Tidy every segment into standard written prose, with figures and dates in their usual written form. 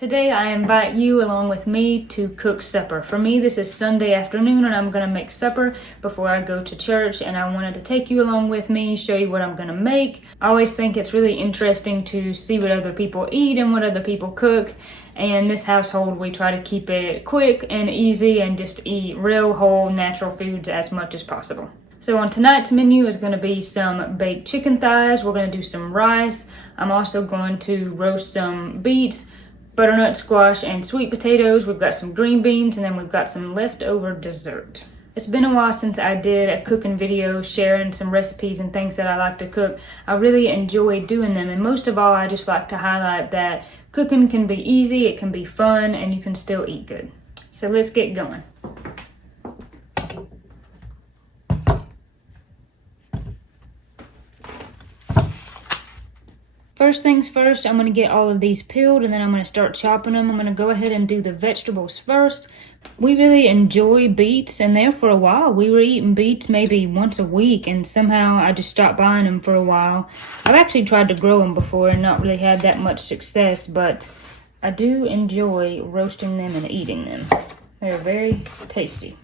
Today I invite you along with me to cook supper. For me, this is Sunday afternoon and I'm gonna make supper before I go to church, and I wanted to take you along with me, show you what I'm gonna make. I always think it's really interesting to see what other people eat and what other people cook. And in this household, we try to keep it quick and easy and just eat real, whole, natural foods as much as possible. So on tonight's menu is going to be some baked chicken thighs. We're going to do some rice. I'm also going to roast some beets, butternut squash, and sweet potatoes. We've got some green beans, and then we've got some leftover dessert. It's been a while since I did a cooking video sharing some recipes and things that I like to cook. I really enjoy doing them, and most of all, I just like to highlight that cooking can be easy, it can be fun, and you can still eat good. So let's get going. First things first, I'm going to get all of these peeled and then I'm going to start chopping them. I'm going to go ahead and do the vegetables first. We really enjoy beets, and there for a while we were eating beets maybe once a week, and somehow I just stopped buying them for a while. I've actually tried to grow them before and not really had that much success, but I do enjoy roasting them and eating them. They're very tasty.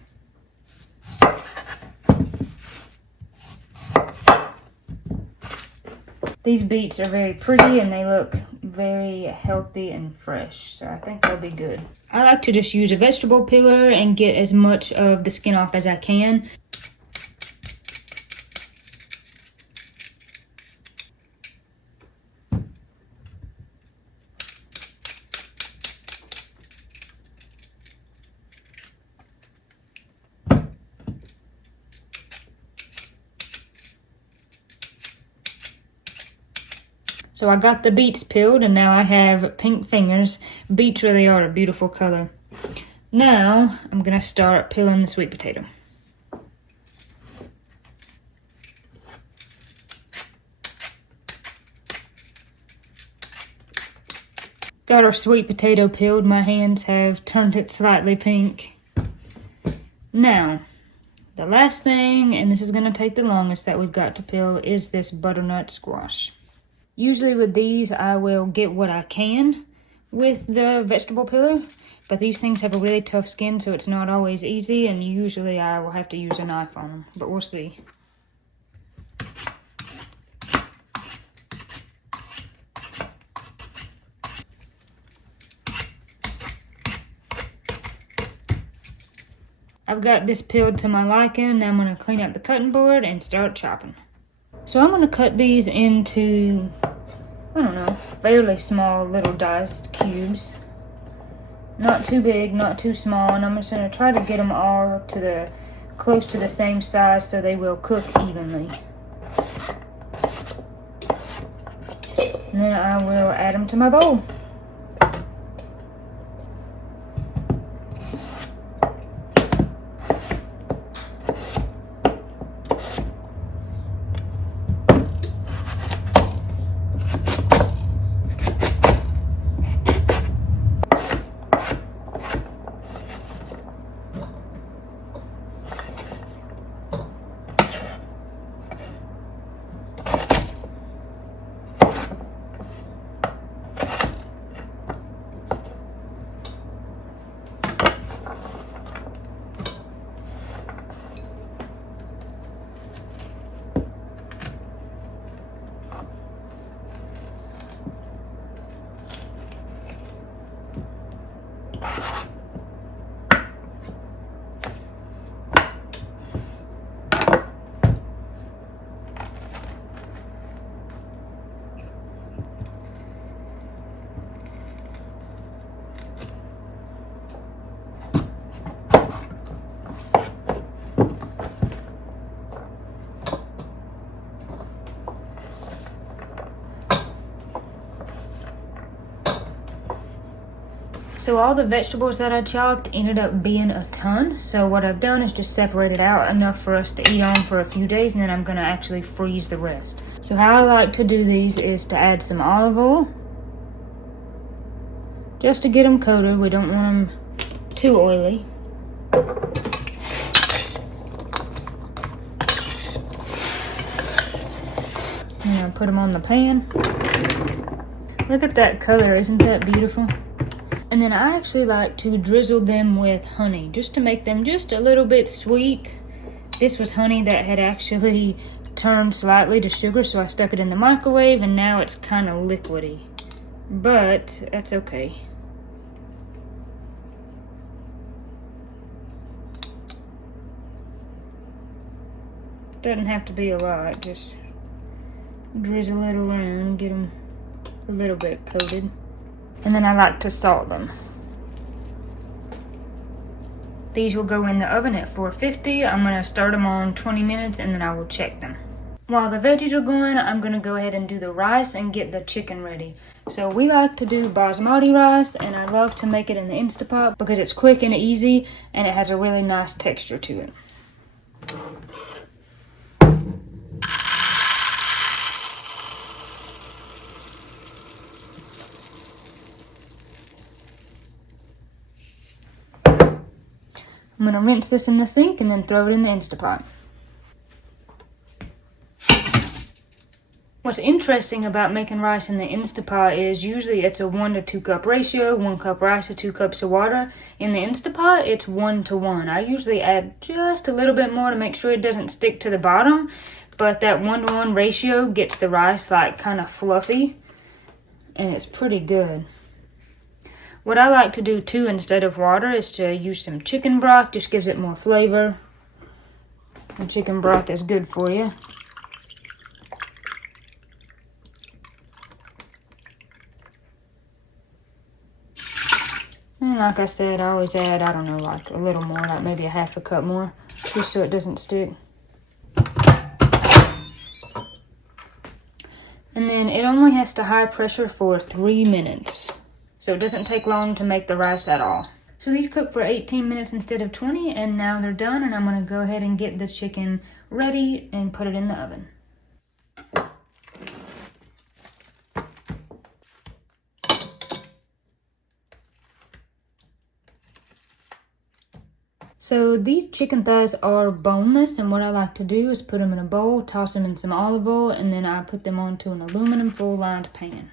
These beets are very pretty and they look very healthy and fresh, so I think they'll be good. I like to just use a vegetable peeler and get as much of the skin off as I can. So I got the beets peeled and now I have pink fingers. Beets really are a beautiful color. Now I'm gonna start peeling the sweet potato. Got our sweet potato peeled. My hands have turned it slightly pink. Now, the last thing, and this is gonna take the longest that we've got to peel, is this butternut squash. Usually with these, I will get what I can with the vegetable peeler, but these things have a really tough skin, so it's not always easy, and usually I will have to use a knife on them, but we'll see. I've got this peeled to my liking. Now I'm going to clean up the cutting board and start chopping. So I'm going to cut these into, I don't know, fairly small little diced cubes. Not too big, not too small, and I'm just going to try to get them all to close to the same size so they will cook evenly. And then I will add them to my bowl. So all the vegetables that I chopped ended up being a ton. So what I've done is just separated out enough for us to eat on for a few days, and then I'm gonna actually freeze the rest. So how I like to do these is to add some olive oil, just to get them coated. We don't want them too oily. And I put them on the pan. Look at that color, isn't that beautiful? And then I actually like to drizzle them with honey, just to make them just a little bit sweet. This was honey that had actually turned slightly to sugar, so I stuck it in the microwave, and now it's kind of liquidy. But that's okay. Doesn't have to be a lot, just drizzle it around, get them a little bit coated. And then I like to salt them. These will go in the oven at 450. I'm gonna start them on 20 minutes and then I will check them. While the veggies are going, I'm gonna go ahead and do the rice and get the chicken ready. So we like to do basmati rice, and I love to make it in the Instapot because it's quick and easy and it has a really nice texture to it. I'm gonna rinse this in the sink and then throw it in the Instapot. What's interesting about making rice in the Instapot is usually it's a 1 to 2 cup ratio, 1 cup rice to 2 cups of water. In the Instapot, it's 1 to 1. I usually add just a little bit more to make sure it doesn't stick to the bottom, but that 1 to 1 ratio gets the rice like kind of fluffy, and it's pretty good. What I like to do too instead of water is to use some chicken broth. Just gives it more flavor. And chicken broth is good for you. And like I said, I always add, I don't know, like a little more, like maybe a half a cup more, just so it doesn't stick. And then it only has to high pressure for 3 minutes. So it doesn't take long to make the rice at all. So these cook for 18 minutes instead of 20, and now they're done, and I'm gonna go ahead and get the chicken ready and put it in the oven. So these chicken thighs are boneless, and what I like to do is put them in a bowl, toss them in some olive oil, and then I put them onto an aluminum full-lined pan.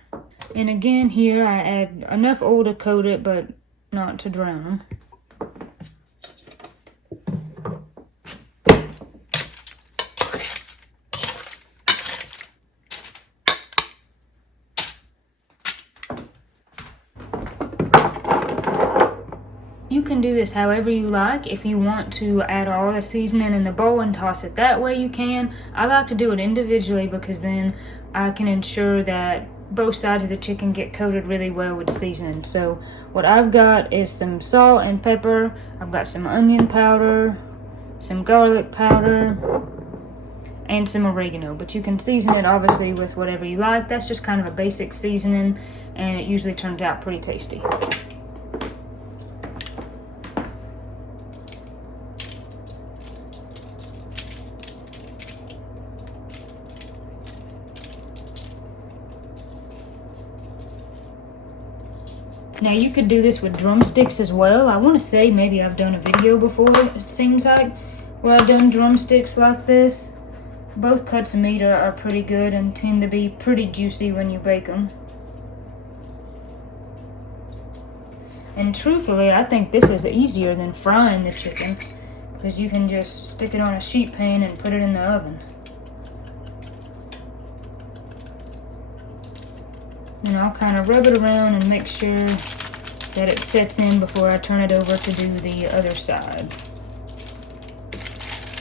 And again, here I add enough oil to coat it, but not to drown them. You can do this however you like. If you want to add all the seasoning in the bowl and toss it that way, you can. I like to do it individually because then I can ensure that both sides of the chicken get coated really well with seasoning. So what I've got is some salt and pepper. I've got some onion powder, some garlic powder, and some oregano. But you can season it obviously with whatever you like. That's just kind of a basic seasoning, and it usually turns out pretty tasty. Now you could do this with drumsticks as well. I want to say maybe I've done a video before, it seems like, where I've done drumsticks like this. Both cuts of meat are pretty good and tend to be pretty juicy when you bake them. And truthfully, I think this is easier than frying the chicken, because you can just stick it on a sheet pan and put it in the oven. And I'll kind of rub it around and make sure that it sets in before I turn it over to do the other side.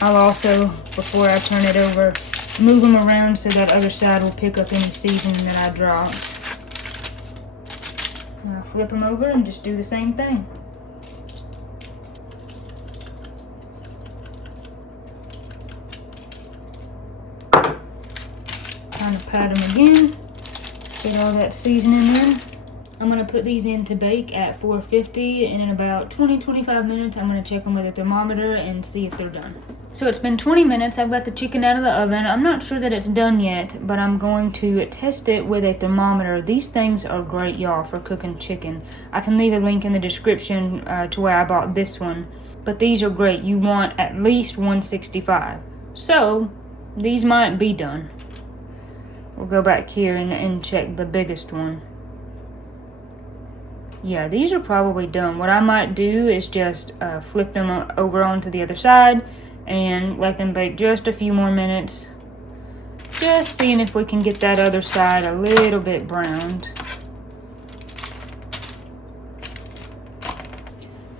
I'll also, before I turn it over, move them around so that other side will pick up any seasoning that I dropped. And I'll flip them over and just do the same thing. Kind of pat them again. Get all that seasoning in. I'm going to put these in to bake at 450, and in about 20-25 minutes I'm going to check them with a thermometer and see if they're done. So it's been 20 minutes. I've got the chicken out of the oven. I'm not sure that it's done yet, but I'm going to test it with a thermometer. These things are great, y'all, for cooking chicken. I can leave a link in the description to where I bought this one, but these are great. You want at least 165. So these might be done. We'll go back here and check the biggest one. Yeah, these are probably done. What I might do is just flip them over onto the other side and let them bake just a few more minutes. Just seeing if we can get that other side a little bit browned.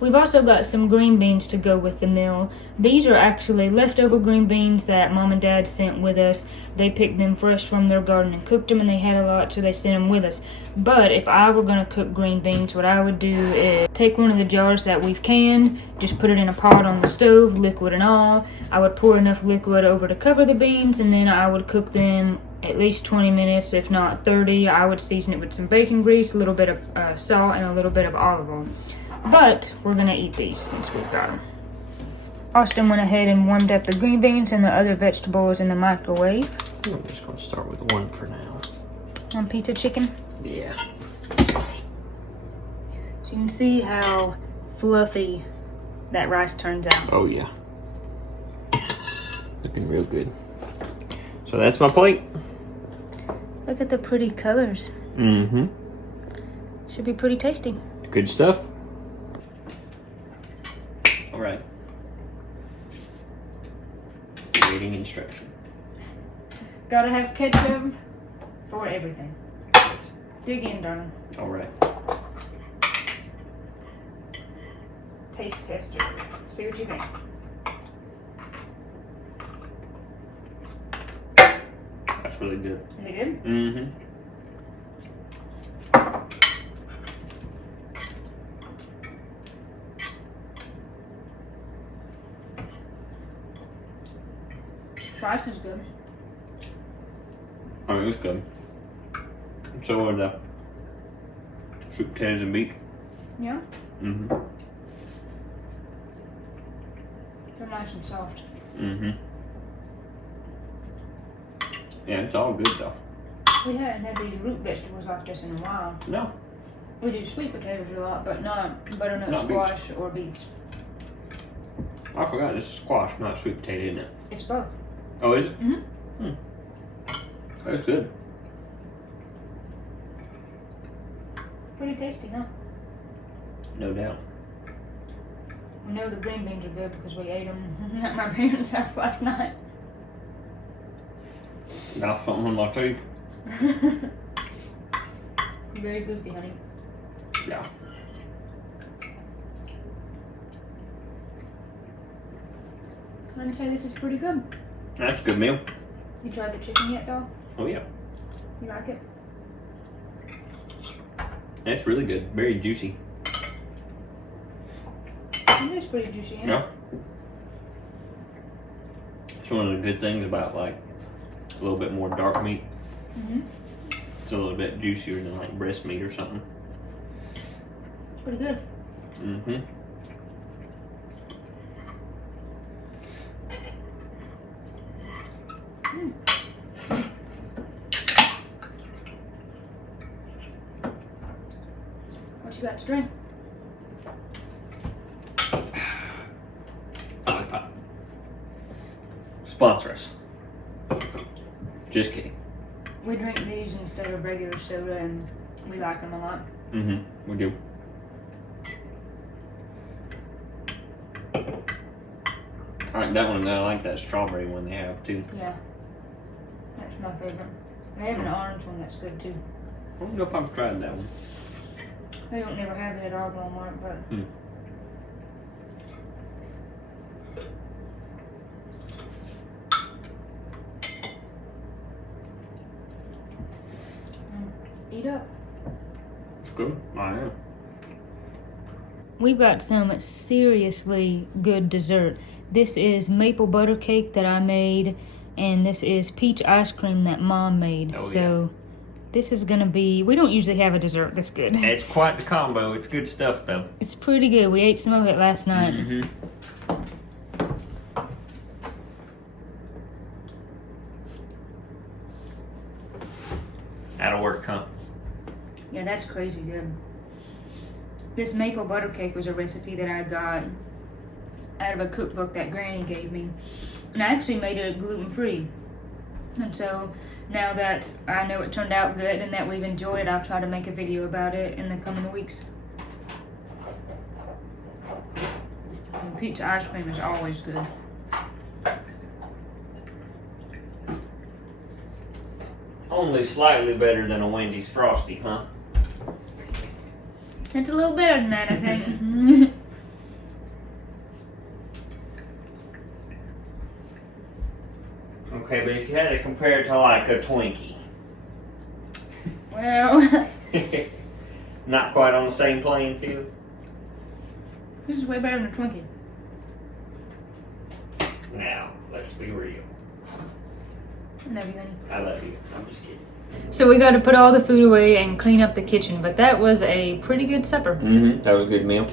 We've also got some green beans to go with the meal. These are actually leftover green beans that Mom and Dad sent with us. They picked them fresh from their garden and cooked them, and they had a lot, so they sent them with us. But if I were going to cook green beans, what I would do is take one of the jars that we've canned, just put it in a pot on the stove, liquid and all. I would pour enough liquid over to cover the beans, and then I would cook them at least 20 minutes, if not 30. I would season it with some bacon grease, a little bit of salt, and a little bit of olive oil. But we're gonna eat these since we've got them. Austin went ahead and warmed up the green beans and the other vegetables in the microwave. I'm just gonna start with one for now. One piece of chicken. Yeah. So you can see how fluffy that rice turns out. Oh yeah. Looking real good. So that's my plate. Look at the pretty colors. Mm-hmm. Should be pretty tasty. Good stuff. All right. Reading instruction. Gotta have ketchup for everything. Dig in, darling. All right. Taste tester. See what you think. That's really good. Is it good? Mm-hmm. Rice is good. I mean, it's good. So are the sweet potatoes and beef. Yeah? Mm-hmm. They're nice and soft. Mm-hmm. Yeah, it's all good though. We hadn't had these root vegetables like this in a while. No. We do sweet potatoes a lot, but not butternut Not squash or beets. I forgot, this is squash, not sweet potato, isn't it? It's both. Oh, is it? Mm-hmm. That's good. Pretty tasty, huh? No doubt. We know the green beans are good because we ate them at my parents' house last night. Got something on my teeth. Very goofy, honey. Yeah. Let me say this is pretty good. That's a good meal. You tried the chicken yet, dog? Oh yeah. You like it? That's really good. Very juicy. It is pretty juicy, ain't it? Yeah. It's one of the good things about like a little bit more dark meat. Mm-hmm. It's a little bit juicier than like breast meat or something. Pretty good. Mm-hmm. What you got to drink? Lollipop. Sponsor us. Just kidding. We drink these instead of regular soda, and we like them a lot. Mm-hmm. We do. I like that one, and I like that strawberry one they have too. Yeah. That's my favorite. They have an orange one that's good too. I don't know if I've tried that one. They don't never have it at our Walmart, but eat up. It's good. I am. We've got some seriously good dessert. This is maple butter cake that I made, and this is peach ice cream that Mom made. Oh, so this is gonna be, we don't usually have a dessert this good. It's quite the combo. It's good stuff though. It's pretty good. We ate some of it last night. Mm-hmm. That'll work, huh? Yeah, that's crazy good. This maple butter cake was a recipe that I got out of a cookbook that Granny gave me. And I actually made it gluten-free. And so now that I know it turned out good and that we've enjoyed it, I'll try to make a video about it in the coming weeks. pizza ice cream is always good. Only slightly better than a Wendy's Frosty, huh? It's a little better than that, I think. Okay, but if you had to compare it to like a Twinkie. Well, Not quite on the same playing field. this is way better than a Twinkie. Now, let's be real. I love you, honey. I love you. I'm just kidding. So we got to put all the food away and clean up the kitchen, but that was a pretty good supper. That was a good meal.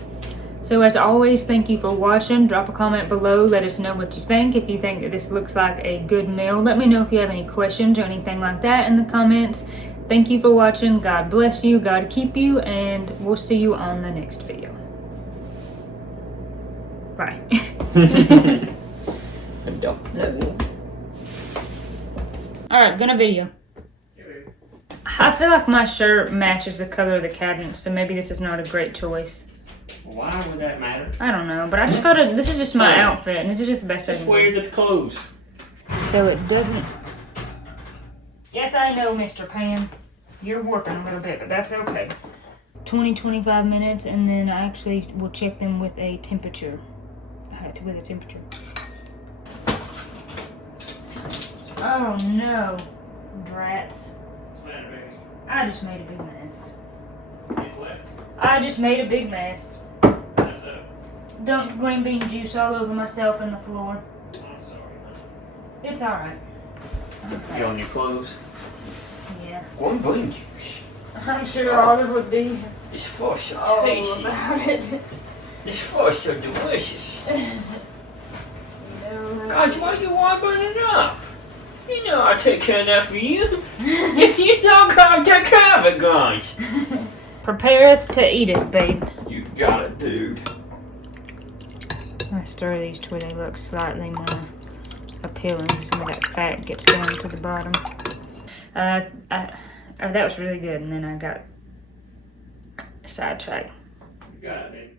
So as always, thank you for watching. Drop a comment below. Let us know what you think. If you think that this looks like a good meal, let me know if you have any questions or anything like that in the comments. Thank you for watching. God bless you. God keep you. And we'll see you on the next video. Bye. Good job. Love you. Alright, gonna video. I feel like my shirt matches the color of the cabinet, so maybe this is not a great choice. Why would that matter? I don't know, but I just gotta, this is just my outfit, and this is just the best I Just can wear do. the clothes. So it doesn't... Yes, I know, Mr. Pan. You're warping a little bit, but that's okay. 20-25 minutes, and then I actually will check them with a temperature. With a temperature. Oh no, drats. I just made a big mess. I just made a big mess. Dumped green bean juice all over myself and the floor. I'm sorry. It's alright. You on your clothes? Yeah. Green bean juice. I'm sure Olive would be It's for so all tasty. about it. It's for so delicious. No, God, why you wiping it up? You know I take care of that for you. You don't come take care of it, guys. Prepare us to eat us, babe. You got it, dude. I'm gonna stir these to where they look slightly more appealing. Some of that fat gets down to the bottom. That was really good, and then I got sidetracked. You got it, baby.